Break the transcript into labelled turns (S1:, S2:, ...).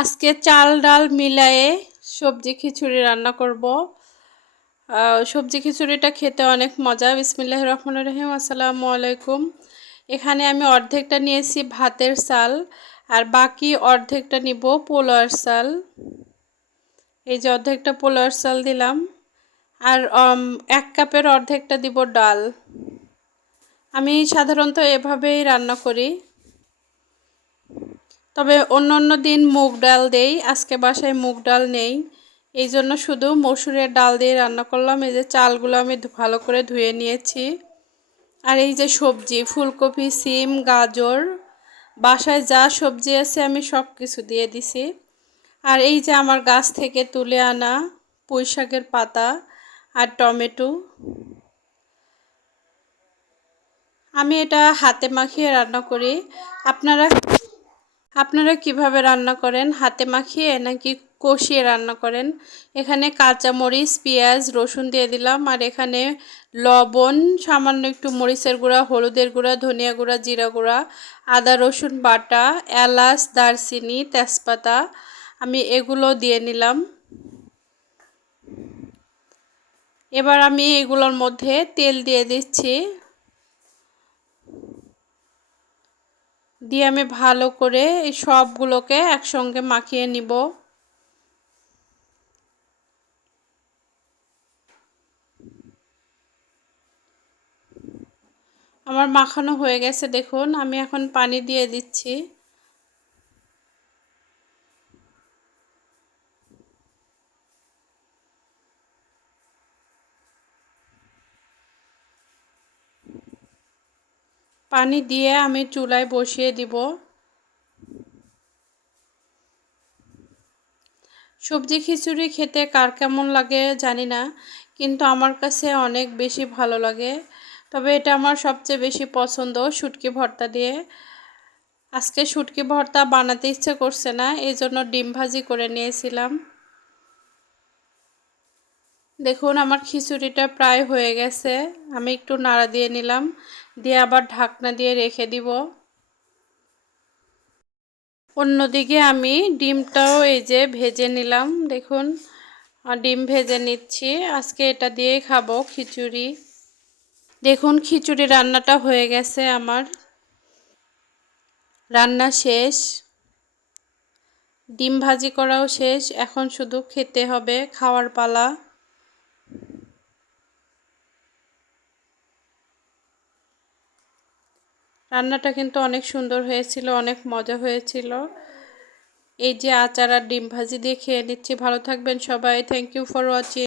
S1: আজকে চাল ডাল মিলায়ে সবজি খিচুড়ি রান্না করব। সবজি খিচুড়িটা খেতে অনেক মজা। বিসমিল্লাহ রহমান রহিম। আসসালামু আলাইকুম। এখানে আমি অর্ধেকটা নিয়েছি ভাতের চাল আর বাকি অর্ধেকটা নিব পোলোয়ার চাল। এই যে অর্ধেকটা পোলোয়ার চাল দিলাম। আর এক কাপের অর্ধেকটা দিব ডাল। আমি সাধারণত এভাবেই রান্না করি। তবে অন্য অন্য দিন মুগ ডাল দেই, আজকে বাসায় মুগ ডাল নেই। এই জন্য শুধু মসুরের ডাল দিয়ে রান্না করলাম, এই যে চালগুলো আমি ভালো করে ধুয়ে নিয়েছি। আর এই যে সবজি, ফুলকপি, সিম, গাজর, বাসায় যা সবজি আছে আমি সব কিছু দিয়ে দিছি। আর এই যে আমার গাছ থেকে তুলে আনা পুঁই শাকের পাতা আর টমেটো। আমি এটা হাতে মাখিয়ে রান্না করি। আপনারা আপনারা কীভাবে রান্না করেন? হাতে মাখিয়ে নাকি কষিয়ে রান্না করেন? এখানে কাঁচা মরিচ, পেঁয়াজ, রসুন দিয়ে দিলাম। আর এখানে লবণ, সামান্য একটু মরিচের গুঁড়া, হলুদের গুঁড়া, ধনিয়া গুঁড়া, জিরা গুঁড়া, আদা, রসুন বাটা, এলাচ, দারচিনি, তেজপাতা, আমি এগুলো দিয়ে নিলাম। এবার আমি এগুলোর মধ্যে তেল দিয়ে দিচ্ছি। দিয়ে আমি ভালো করে এই সবগুলোকে একসঙ্গে মাখিয়ে নিব। আমার মাখানো হয়ে গেছে, দেখুন, আমি এখন পানি দিয়ে দিচ্ছি। পানি দিয়ে আমি চুলায় বসিয়ে দিব। সবজি খিচুড়ি খেতে কার কেমন লাগে জানি না, কিন্তু আমার কাছে অনেক বেশি ভালো লাগে। তবে এটা আমার সবচেয়ে বেশি পছন্দ শুটকি ভর্তা দিয়ে। আজকে শুটকি ভর্তা বানাতে ইচ্ছে করছে না এই জন্য ডিম ভাজি করে নিয়েছিলাম। দেখুন, আমার খিচুড়িটা প্রায় হয়ে গেছে। আমি একটু নাড়া দিয়ে নিলাম। দিয়ে আবার ঢাকনা দিয়ে রেখে দিব। অন্যদিকে আমি ডিমটাও এই যে ভেজে নিলাম। দেখুন ডিম ভেজে নিচ্ছি। আজকে এটা দিয়ে খাব খিচুড়ি। দেখুন, খিচুড়ি রান্নাটা হয়ে গেছে আমার। রান্না শেষ। ডিম ভাজি করাও শেষ। এখন শুধু খেতে হবে খাওয়ার পালা। রান্নাটা কিন্তু অনেক সুন্দর হয়েছিল, অনেক মজা হয়েছিল। এই যে আচার আর ডিম ভাজি দিয়ে খেয়ে নিচ্ছি। ভালো থাকবেন সবাই। Thank you for watching